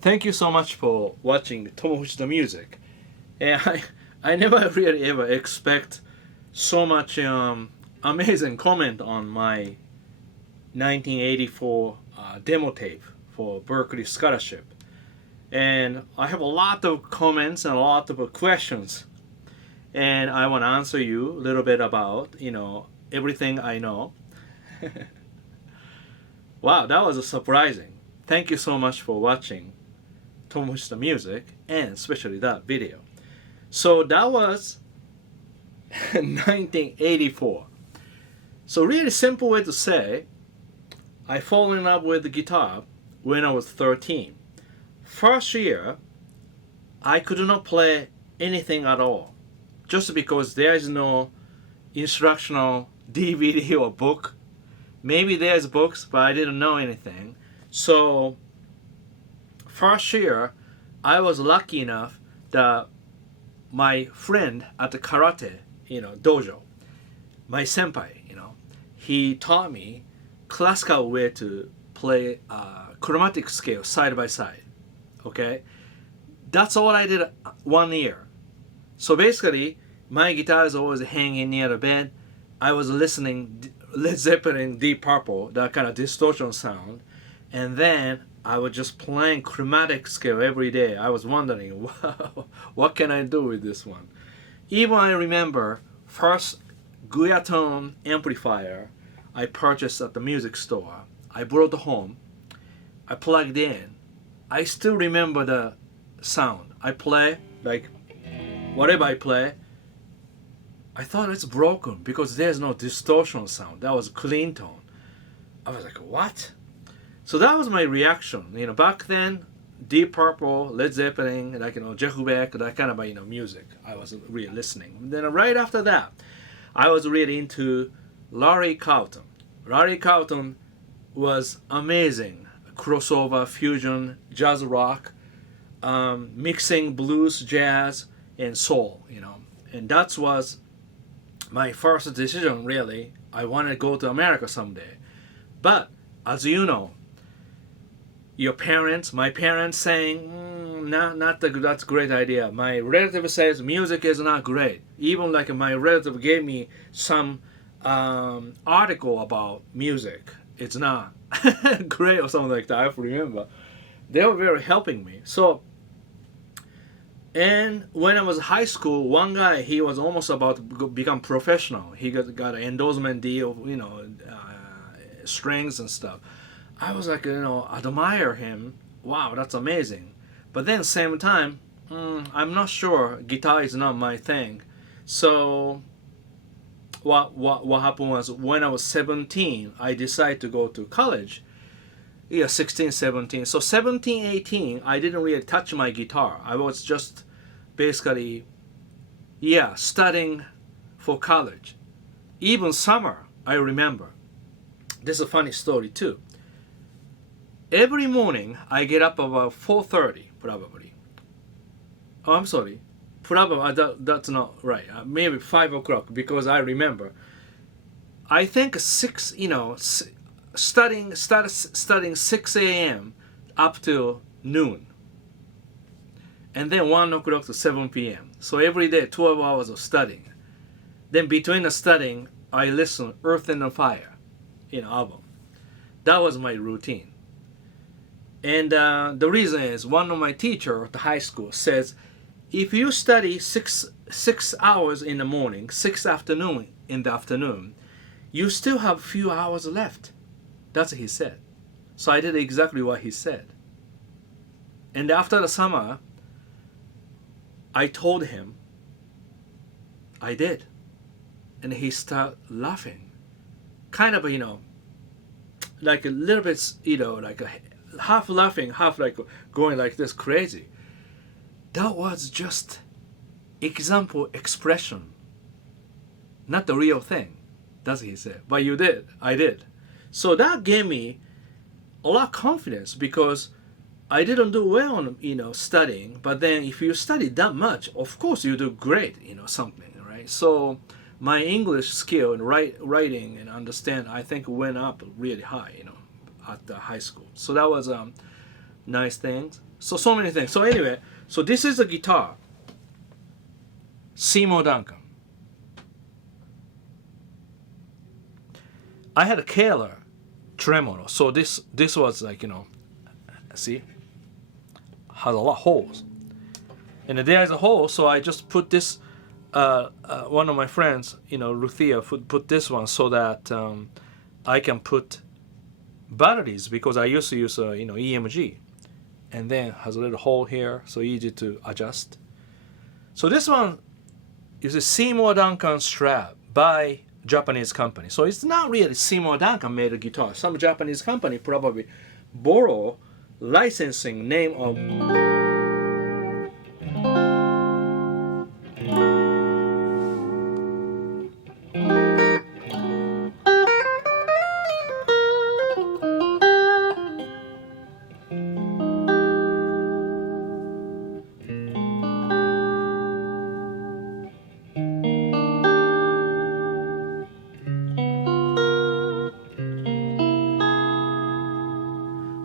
Thank you so much for watching Tomo the music. And I never really ever expect so much amazing comment on my 1984 demo tape for Berklee Scholarship. And I have a lot of comments and a lot of questions. And I want to answer you a little bit about, everything I know. Wow, that was surprising. Thank you so much for watching Tomo the music and especially that video. So that was 1984. So really simple way to say, I fall in love with the guitar when I was 13. First year, I could not play anything at all, just because there is no instructional DVD or book. Maybe there's books, but I didn't know anything. So first year, I was lucky enough that my friend at the karate, dojo, my senpai, he taught me classical way to play chromatic scale side by side. Okay, that's all I did 1 year. So basically, my guitar is always hanging near the bed. I was listening Led Zeppelin, Deep Purple, that kind of distortion sound, and then I was just playing chromatic scale every day. I was wondering, wow, what can I do with this one? Even I remember first Guiatone amplifier I purchased at the music store. I brought it home. I plugged in. I still remember the sound. I play, like, whatever I play, I thought it's broken because there's no distortion sound. That was clean tone. I was like, what? So that was my reaction. Back then, Deep Purple, Led Zeppelin, Jeff Beck, that kind of music. I was really listening. And then right after that, I was really into Larry Carlton. Larry Carlton was amazing. Crossover, fusion, jazz rock, mixing blues, jazz, and soul, And that was my first decision, really. I wanted to go to America someday. But, as you know, my parents saying, that's a great idea. My relative says music is not great. Even like my relative gave me some article about music. It's not great or something like that. I remember. They were very helping me. So, and when I was high school, one guy, he was almost about to become professional. He got an endorsement deal, strings and stuff. I was like, admire him. Wow, that's amazing. But then same time, I'm not sure. Guitar is not my thing. So what happened was when I was 17, I decided to go to college. 16, 17. So 17, 18, I didn't really touch my guitar. I was just basically, studying for college. Even summer, I remember. This is a funny story too. Every morning, I get up about 4:30, probably. Oh, I'm sorry. Probably, that's not right. Maybe 5 o'clock, because I remember. I think 6, studying 6 a.m. up till noon. And then 1 o'clock to 7 p.m. So every day, 12 hours of studying. Then between the studying, I listen Earth and Fire, album. That was my routine. And the reason is, one of my teachers at the high school says, if you study 6 hours in the morning, 6 afternoon in the afternoon, you still have a few hours left. That's what he said. So I did exactly what he said. And after the summer, I told him I did. And he started laughing. Kind of, like a little bit, like half laughing, half like going like this crazy. That was just example expression. Not the real thing. That's what he said. But you did. I did. So that gave me a lot of confidence, because I didn't do well on, studying. But then if you study that much, of course you do great, something, right? So my English skill and writing and understand, I think, went up really high, at the high school. So that was nice things. So many things. So anyway, so this is a guitar. Seymour Duncan. I had a Kahler tremolo. So this was like, see, has a lot of holes. And there's a hole, so I just put this, one of my friends, Lukather, put this one so that I can put batteries, because I used to use, EMG. And then has a little hole here, so easy to adjust. So this one is a Seymour Duncan Strat by Japanese company. So it's not really Seymour Duncan made a guitar. Some Japanese company probably borrow licensing name of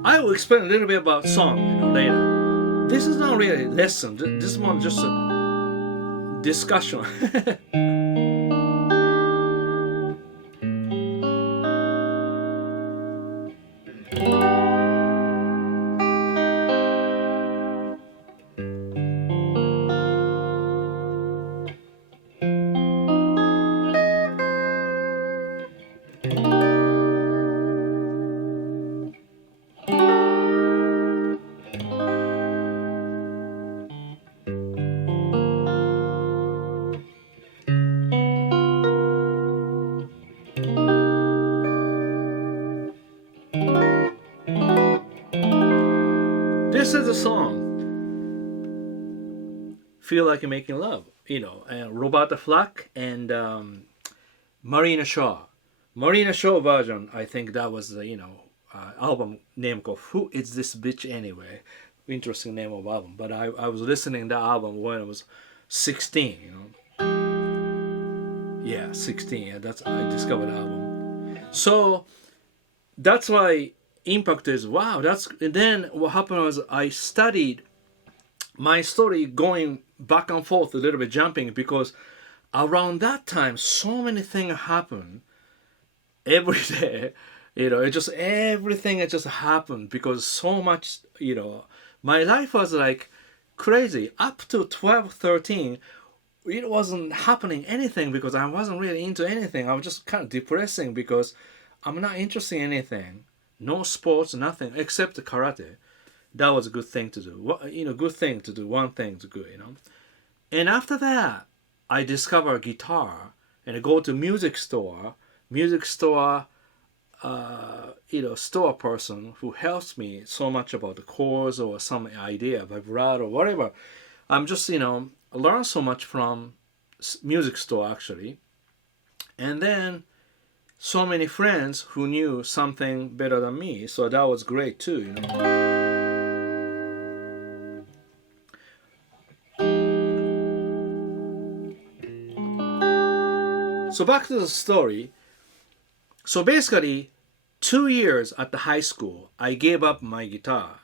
I will explain a little bit about song, later. This is not really a lesson. This one just a discussion. This is a song, Feel Like You're Making Love, and Roberta Flack and Marlena Shaw. Marlena Shaw version, I think that was the, album name called Who Is This Bitch Anyway? Interesting name of album. But I was listening to that album when I was 16, Yeah, 16. Yeah, I discovered the album. So that's why impact is, wow, and then what happened was I studied my story going back and forth a little bit, jumping, because around that time so many things happen every day, it just everything it just happened, because so much, my life was like crazy up to 12, 13. It wasn't happening anything because I wasn't really into anything. I was just kind of depressing because I'm not interested in anything. No sports, nothing except karate. That was a good thing to do. Good thing to do. One thing to do, And after that, I discovered guitar and I go to music store, store person who helps me so much about the chords or some idea, vibrato, whatever. I'm just, learn so much from music store actually. And then so many friends who knew something better than me, so that was great too, So back to the story. So basically, 2 years at the high school, I gave up my guitar,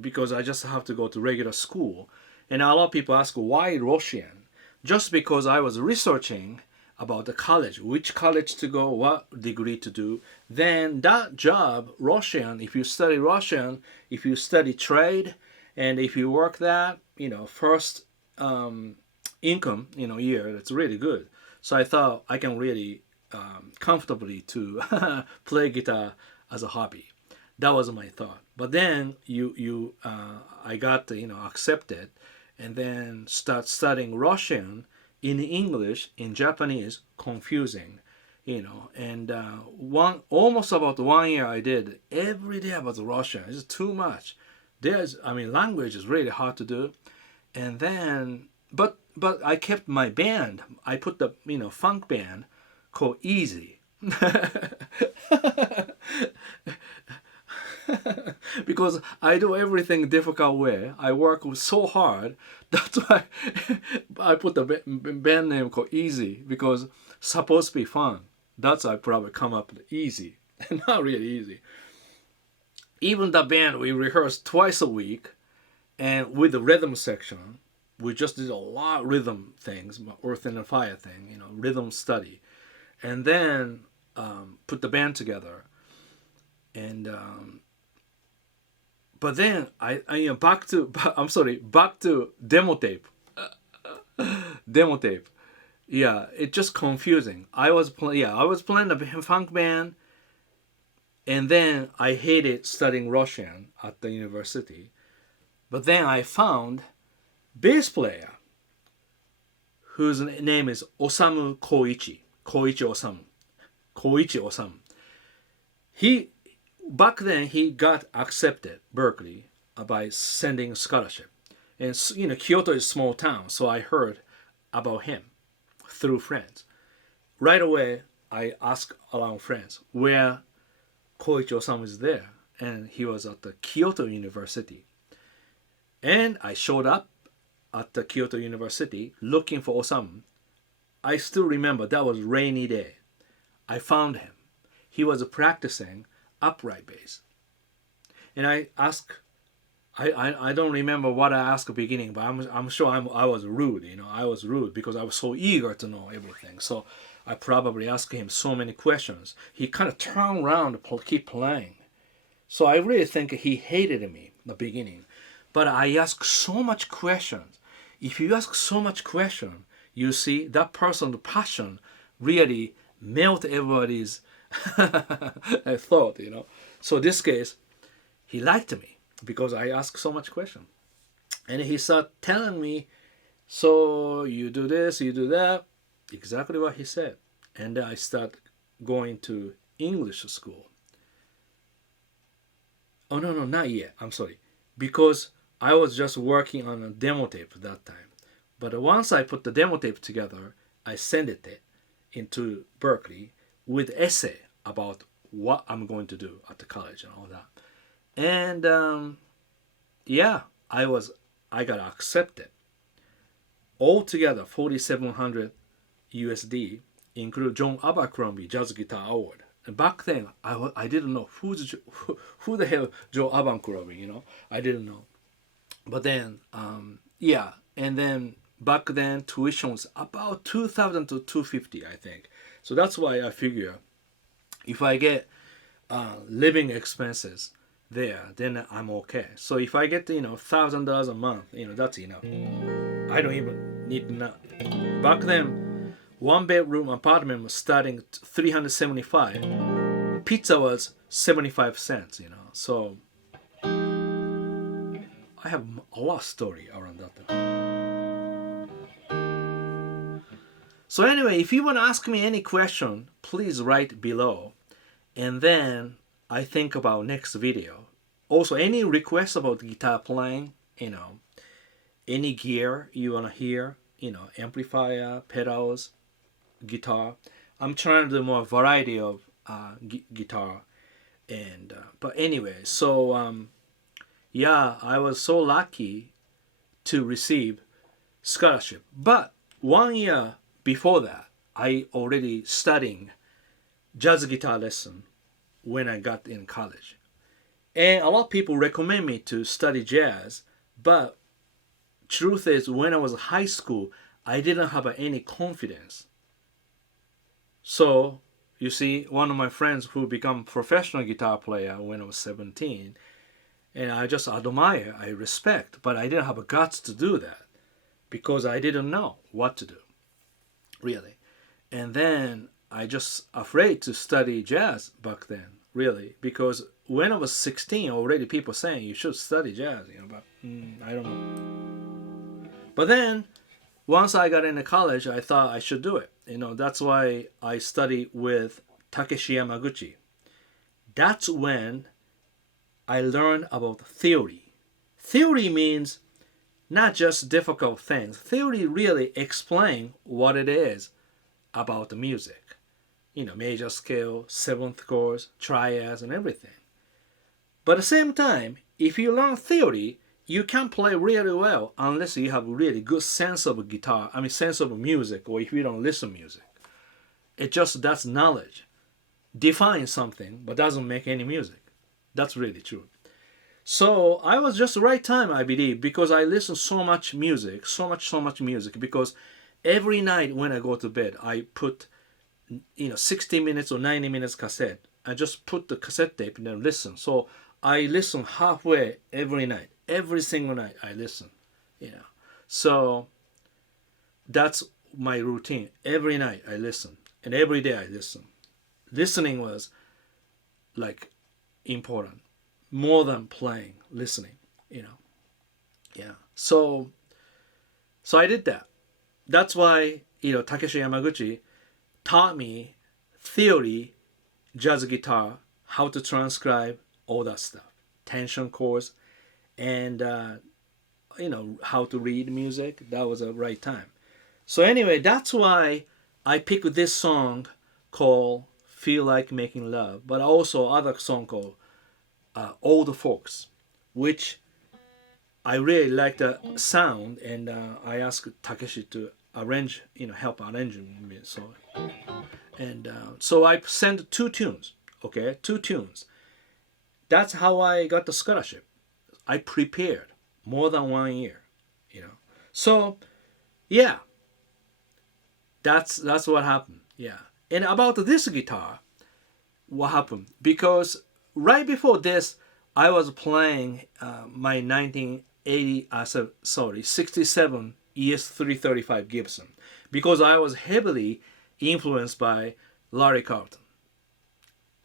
because I just have to go to regular school. And a lot of people ask, why Russian? Just because I was researching about the college, which college to go, what degree to do. Then that job, Russian, if you study Russian, if you study trade, and if you work that, first income, year, that's really good. So I thought I can really comfortably to play guitar as a hobby. That was my thought. But then I got accepted, and then start studying Russian in English, in Japanese, confusing, And almost about 1 year I did every day about Russian. It's too much. Language is really hard to do, and then but I kept my band. I put the funk band called Easy. Because I do everything difficult way. I work so hard. That's why I put the band name called Easy, because supposed to be fun. That's why I probably come up with easy. Not really easy. Even the band, we rehearse twice a week. And with the rhythm section, we just did a lot of rhythm things, Earth and Fire thing, rhythm study. And then put the band together. And but then back to demo tape. Demo tape. Yeah, it's just confusing. I was playing the funk band, and then I hated studying Russian at the university. But then I found bass player whose name is Osamu Koichi. Koichi Osamu. Back then he got accepted Berklee by sending scholarship. And Kyoto is a small town, so I heard about him through friends. Right away I asked around friends where Koichi Osamu is there, and he was at the Kyoto University. And I showed up at the Kyoto University looking for Osamu. I still remember that was rainy day. I found him. He was practicing upright bass. And I asked, I don't remember what I asked at the beginning, but I'm sure I was rude. I was rude because I was so eager to know everything. So I probably asked him so many questions. He kind of turned around to keep playing. So I really think he hated me in the beginning. But I asked so much questions. If you ask so much question, you see that person's passion really melt everybody's thought, So in this case, he liked me because I asked so much question. And he started telling me, so you do this, you do that. Exactly what he said. And then I started going to English school. Oh, no, not yet. I'm sorry. Because I was just working on a demo tape at that time. But once I put the demo tape together, I sent it into Berklee with essay about what I'm going to do at the college and all that. And I got accepted. Altogether, 4,700 USD, include John Abercrombie Jazz Guitar Award. And back then, I didn't know who the hell Joe Abercrombie, I didn't know. But then, and then back then tuition was about 2,000 to 250, I think. So that's why I figure if I get living expenses there, then I'm okay. So if I get $1,000 a month, that's enough. I don't even need enough. Back then, one bedroom apartment was starting $375. Pizza was 75 cents. So I have a lot of story around that. So anyway, if you want to ask me any question, please write below. And then I think about next video. Also, any requests about guitar playing, any gear you want to hear, amplifier, pedals, guitar. I'm trying to do more variety of guitar. And but anyway, so I was so lucky to receive scholarship. But 1 year before that, I already studying jazz guitar lesson when I got in college. And a lot of people recommend me to study jazz, but truth is, when I was in high school, I didn't have any confidence. So, you see, one of my friends who became professional guitar player when I was 17, and I just admire, I respect, but I didn't have the guts to do that because I didn't know what to do, really. And then I just afraid to study jazz back then, really, because when I was 16, already people saying you should study jazz, but I don't know. But then, once I got into college, I thought I should do it. That's why I studied with Takeshi Yamaguchi. That's when I learned about theory. Theory means not just difficult things. Theory really explains what it is about the music. Major scale, seventh chords, triads, and everything. But at the same time, if you learn theory, you can play really well unless you have a really good sense of guitar, sense of music, or if you don't listen to music. That's knowledge. Defines something, but doesn't make any music. That's really true. So I was just the right time, I believe, because I listen so much music, so much music. Because every night when I go to bed, I put 60 minutes or 90 minutes cassette. I just put the cassette tape and then listen. So I listen halfway every night, every single night I listen. So that's my routine. Every night I listen, and every day I listen. Listening was like important, more than playing. Listening, yeah. So I did that. That's why Takeshi Yamaguchi taught me theory, jazz guitar, how to transcribe all that stuff, tension chords, and how to read music. That was the right time. So anyway, that's why I picked this song called "Feel Like Making Love," but also other song called "Old Folks," which I really like the sound, and I asked Takeshi to arrange, help arranging me. So I sent 2 tunes. Okay, 2 tunes. That's how I got the scholarship. I prepared more than 1 year. So yeah, that's what happened. Yeah, and about this guitar, what happened? Because right before this, I was playing my 67 ES335 Gibson, because I was heavily influenced by Larry Carlton.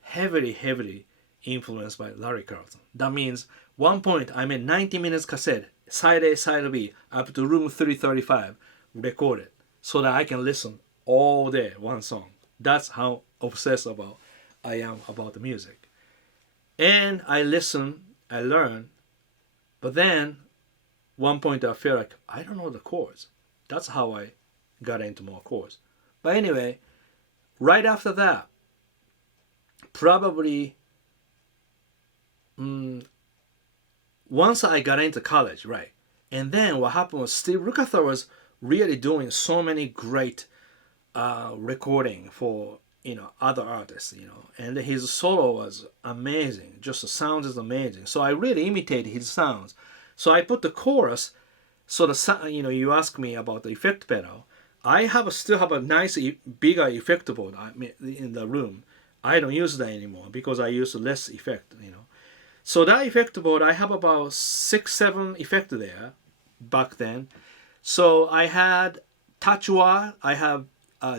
Heavily influenced by Larry Carlton. That means one point I made 90 minutes cassette, side A, side B, up to room 335, recorded, so that I can listen all day, one song. That's how obsessed I am about the music. And I listen, I learn, but then one point I feel like I don't know the chords. That's how I got into more chords. But anyway, right after that, probably once I got into college, right? And then what happened was Steve Lukather was really doing so many great recording for other artists, and his solo was amazing. Just the sound is amazing. So I really imitated his sounds. So I put the chorus. So you ask me about the effect pedal. I still have a nice bigger effect board in the room. I don't use that anymore because I use less effect. So that effect board, I have about 6-7 effect there back then. So I had touch wah, I have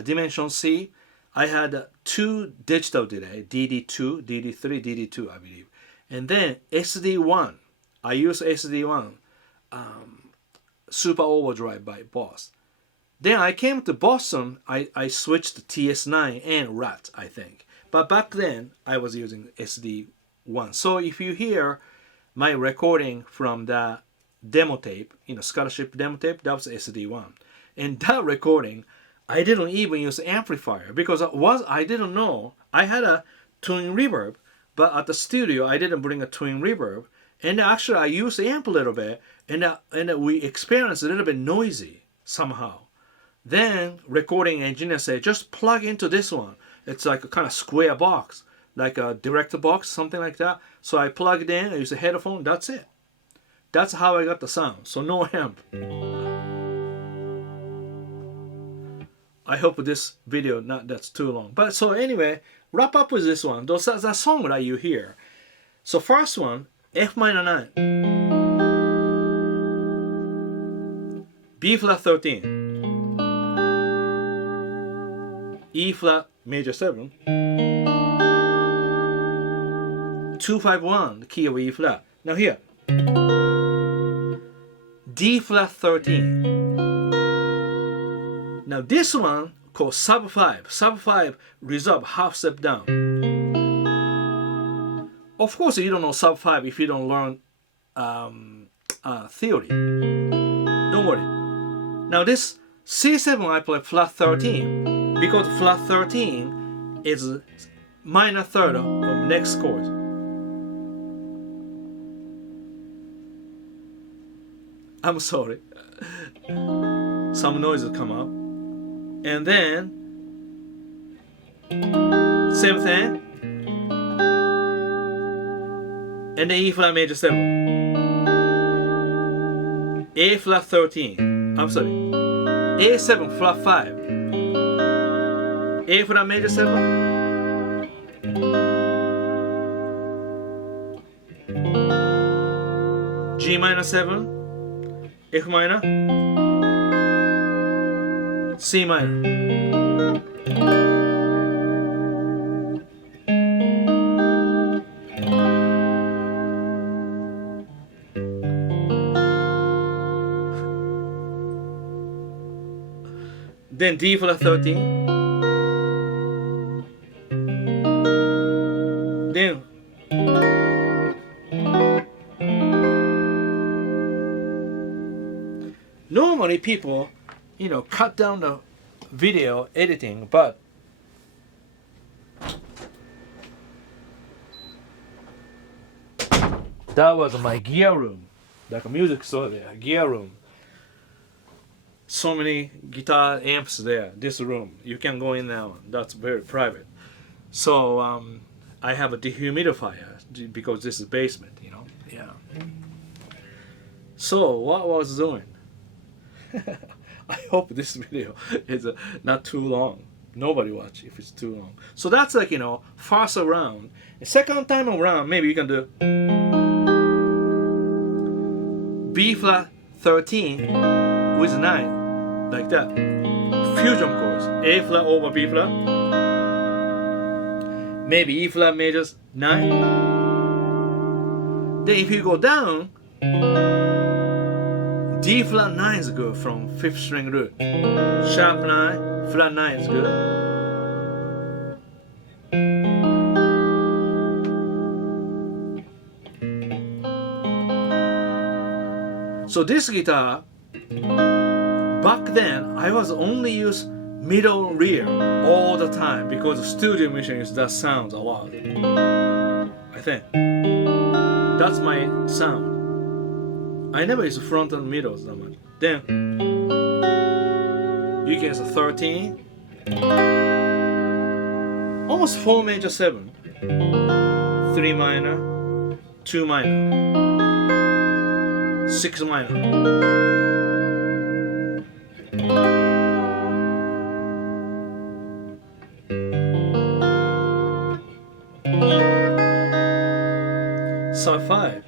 dimension C, I had 2 digital delay, DD2, DD3, DD2, I believe, and then SD1. I use SD1, Super Overdrive by Boss. Then I came to Boston, I switched to TS9 and RAT, I think. But back then, I was using SD1. So if you hear my recording from the demo tape, scholarship demo tape, that was SD1. And that recording, I didn't even use amplifier because I didn't know. I had a twin reverb, but at the studio, I didn't bring a twin reverb. And actually, I used the amp a little bit, and we experienced a little bit noisy somehow. Then recording engineer said, just plug into this one. It's like a kind of square box, like a director box, something like that. So I plugged in, I used a headphone, that's it. That's how I got the sound. So no amp. I hope this video that's too long. But so anyway, wrap up with this one. That's the song that you hear. So first one, F minor 9, B flat 13, E flat major 7, 251, the key of E flat. Now here, D flat 13. Now this one called sub 5. Sub 5 reserve half step down. Of course, you don't know sub 5 if you don't learn theory. Don't worry. Now this C7 I play flat 13 because flat 13 is minor third of next chord. I'm sorry. Some noises come up. And then same thing. and then E flat major 7, A flat 13, I'm sorry, A7 flat 5, A flat major 7, G minor 7, F minor, C minor. Then D flat 13. Then normally people, cut down the video editing, but that was my gear room, like a music store there, gear room. So many guitar amps there, this room. You can go in now, that's very private. So I have a dehumidifier because this is basement, yeah. So what was doing? I hope this video is not too long. Nobody watch if it's too long. So that's like, first round. Second time around, maybe you can do B flat 13 with 9. Like that. Fusion chords. A flat over B flat. Maybe E flat major 9. Then if you go down, D flat 9 is good from 5th string root. Sharp 9, flat 9 is good. So this guitar, back then, I was only use middle rear all the time because the studio musicians that sounds a lot. I think that's my sound. I never use front and middles that much. Then you can use a 13, almost 4 major 7, 3 minor, 2 minor, 6 minor. Sub 5.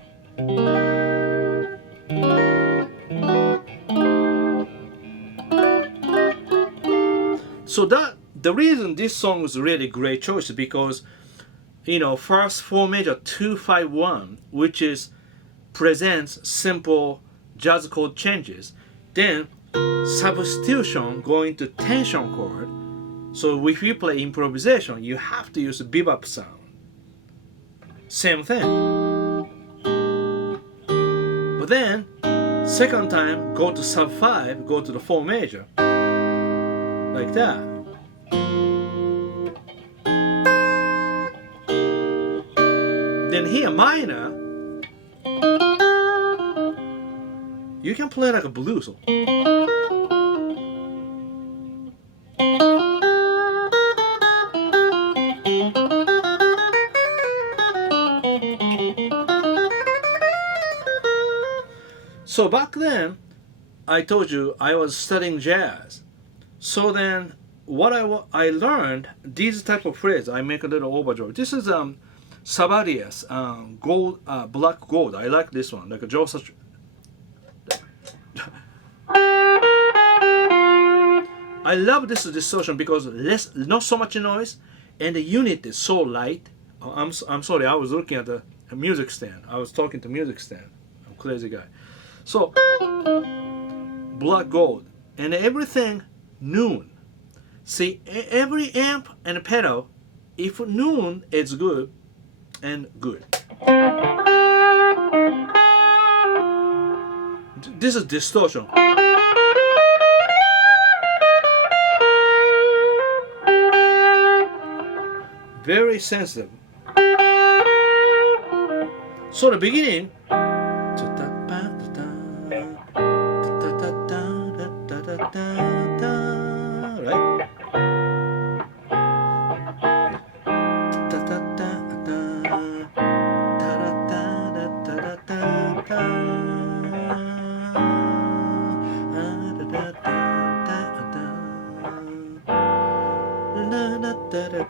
So the reason this song is really great choice is because, first 4 major 2-5-1, which is presents simple jazz chord changes. Then substitution going to tension chord. So if you play improvisation, you have to use a bebop sound. Same thing. But then second time go to sub 5, go to the 4 major. Like that. Then here minor, you can play like a blues. So back then, I told you I was studying jazz. So then, what I learned, these type of phrases, I make a little overdrive. This is Sabbadius, gold, black gold. I like this one, like a Joseph. I love this distortion because not so much noise, and the unit is so light. I'm sorry, I was looking at the music stand. I was talking to music stand. I'm a crazy guy. So, black gold, and everything noon. See, every amp and pedal, if noon is good and good. This is distortion. Very sensitive. So the beginning, right?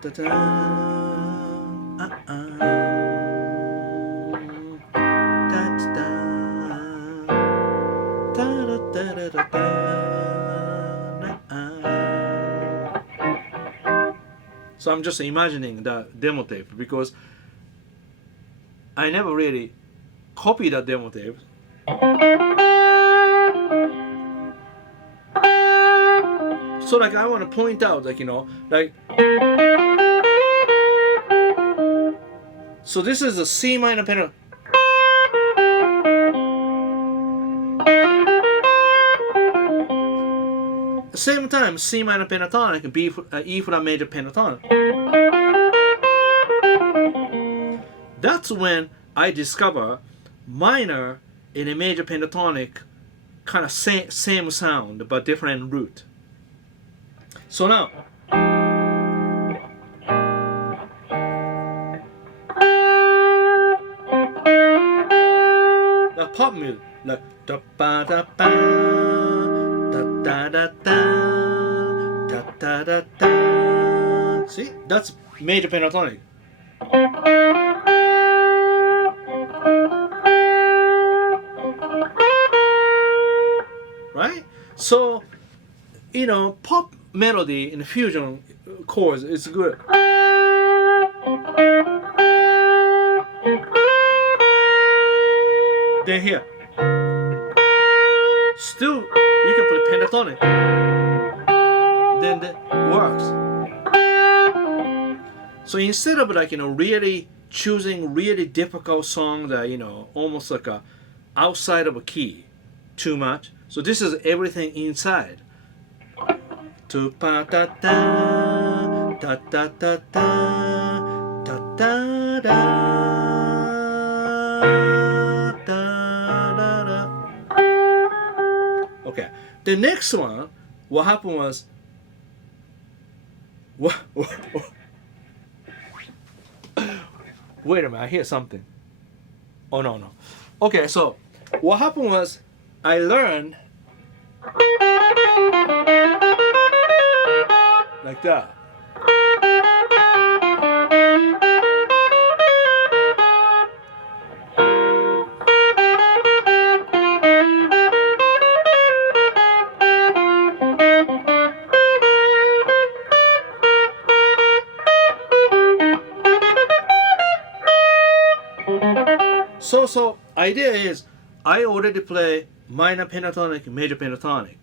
da da So I'm just imagining the demo tape because I never really copied that demo tape. So like I want to point out, like, you know, like, so this is a C minor pentatonic. Same time, C minor pentatonic and E flat major pentatonic. That's when I discover minor and a major pentatonic kind of same sound but different root. So now, the pop music, like da ba da ba, da da da da, da da da da. See, that's major pentatonic. Right? So, you know, pop melody in fusion chords is good. Then here, still you can play pentatonic. Then that works. So instead of like, you know, really choosing really difficult song that, you know, almost like a outside of a key too much. So this is everything inside. To pa da da da da da da da da da da da. Okay, the next one, what happened was, wait a minute, I hear something. Oh no. Okay, so what happened was I learned like that. So idea is I already play minor pentatonic, major pentatonic,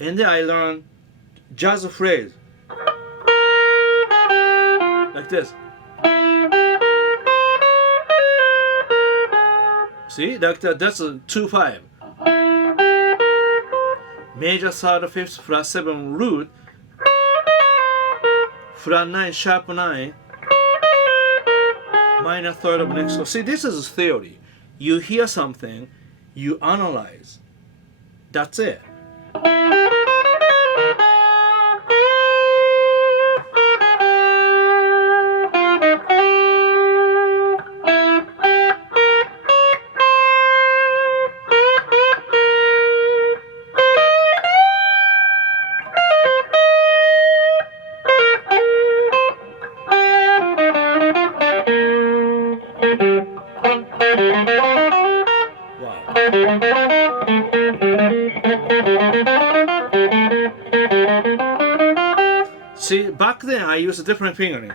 and then I learn jazz phrase like this. See, like that's a 2/5. Major third fifth flat 7 root, flat 9 sharp 9, minor third of next. So see, this is theory. You hear something, you analyze. That's it. See, back then I used a different fingering.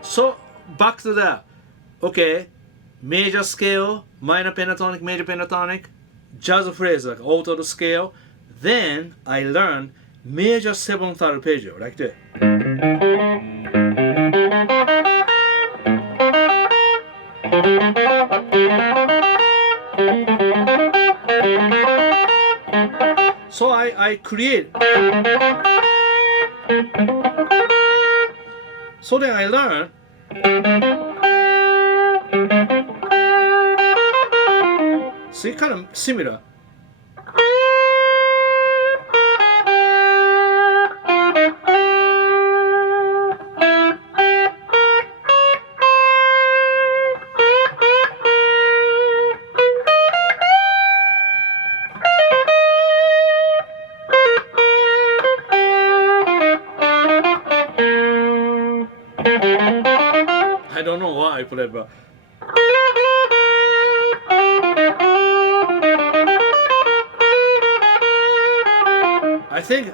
So, back to that. Okay, major scale, minor pentatonic, major pentatonic, jazz phrase, like altered scale. Then I learned major 7th arpeggio, like that. So I create. So then I learn. See, kind of similar. I don't know why I play, but I think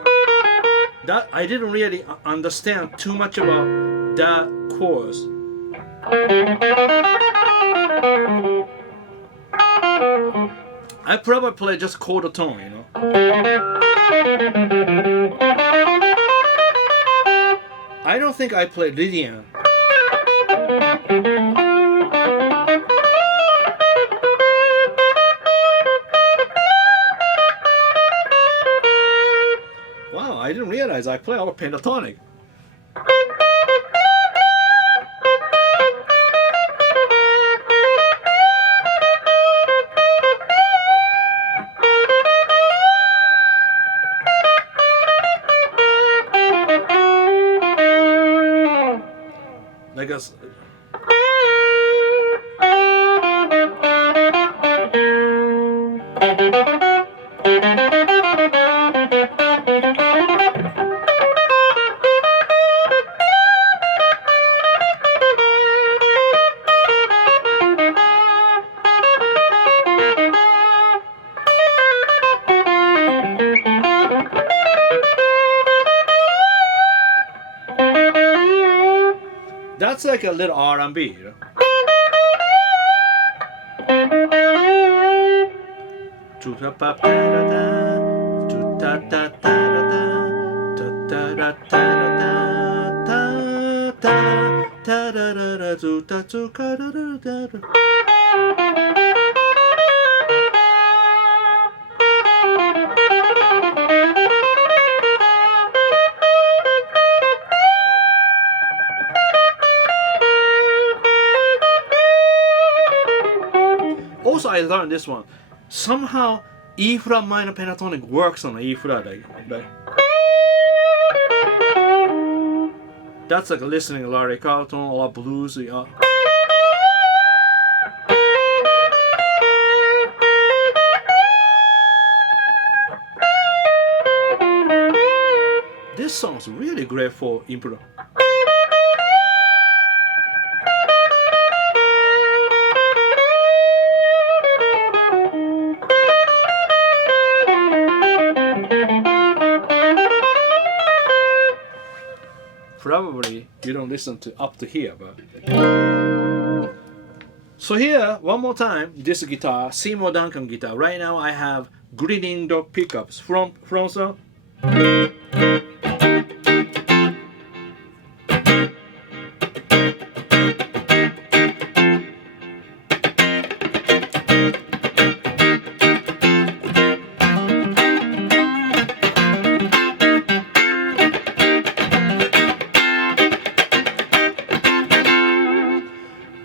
that I didn't really understand too much about that chords. I probably play just chord tone, you know. I don't think I play Lydian. Wow, I didn't realize I play all pentatonic. Like us. That's like a little R&B, you know. Also, I learned this one. Somehow, E flat minor pentatonic works on E flat. Like that's like listening Larry Carlton or blues. This song's really great for improv. Probably you don't listen to up to here, but so here one more time. This guitar, Seymour Duncan guitar. Right now I have Grinning dog pickups from song.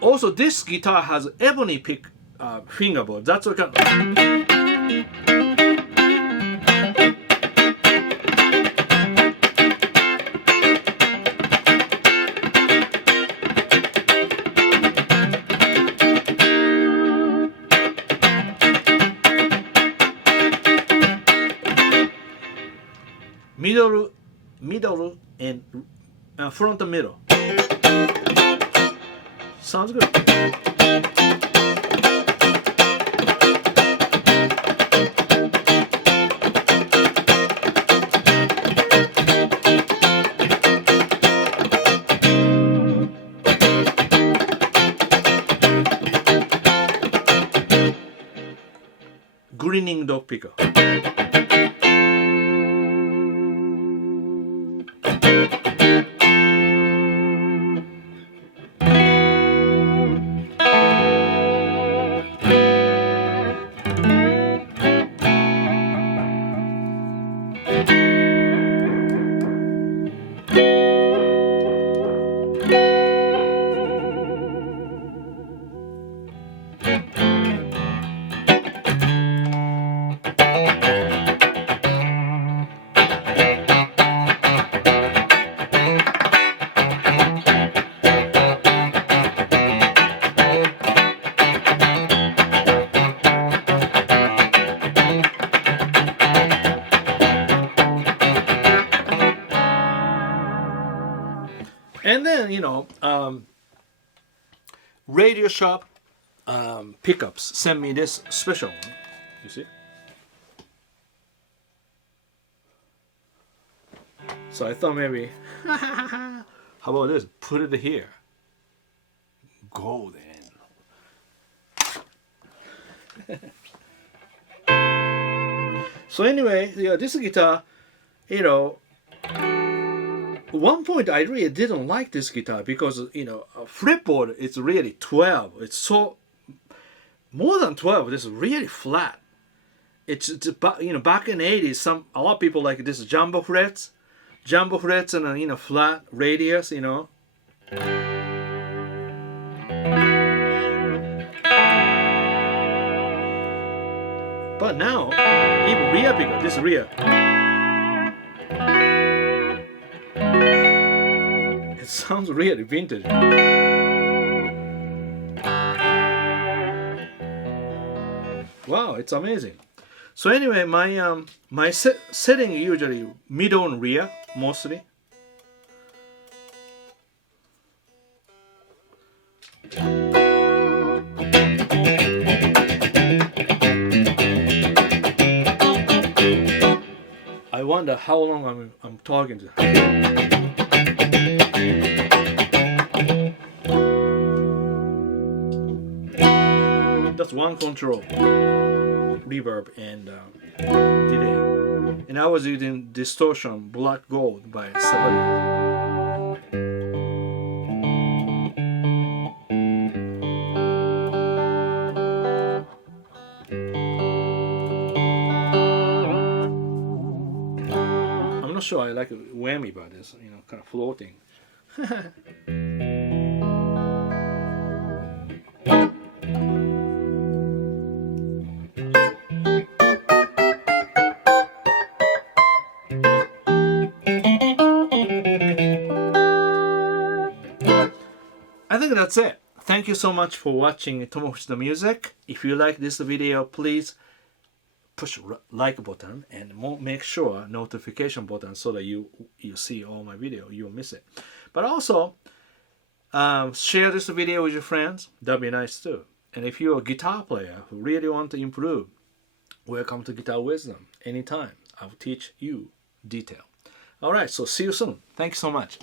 Also, this guitar has ebony pick fingerboard. That's what kind middle, and front and middle. Sounds good. Grinning dog picker. And then, you know, Radio Shop pickups sent me this special one. You see? So I thought maybe, how about this? Put it here. Golden. So anyway, yeah, this guitar, you know, at one point I really didn't like this guitar because, you know, a fretboard is really 12. It's so more than 12. This is really flat. It's you know, back in the 80s, a lot of people like this jumbo frets and you know, flat radius, you know. But now, even rear pickup, this rear, it sounds really vintage. Wow, it's amazing. So anyway, my setting usually middle and rear mostly. I wonder how long I'm talking to. That's one control, reverb and delay. And I was using Distortion Black Gold by Sabbadius. I'm not sure I like whammy by this, you know, kind of floating. I think that's it. Thank you so much for watching Tomo the Music. If you like this video, please push like button and make sure notification button so that you see all my video. You won't miss it. But also share this video with your friends. That'd be nice too. And if you're a guitar player who really want to improve, welcome to Guitar Wisdom. Anytime. I'll teach you detail. All right. So see you soon. Thank you so much.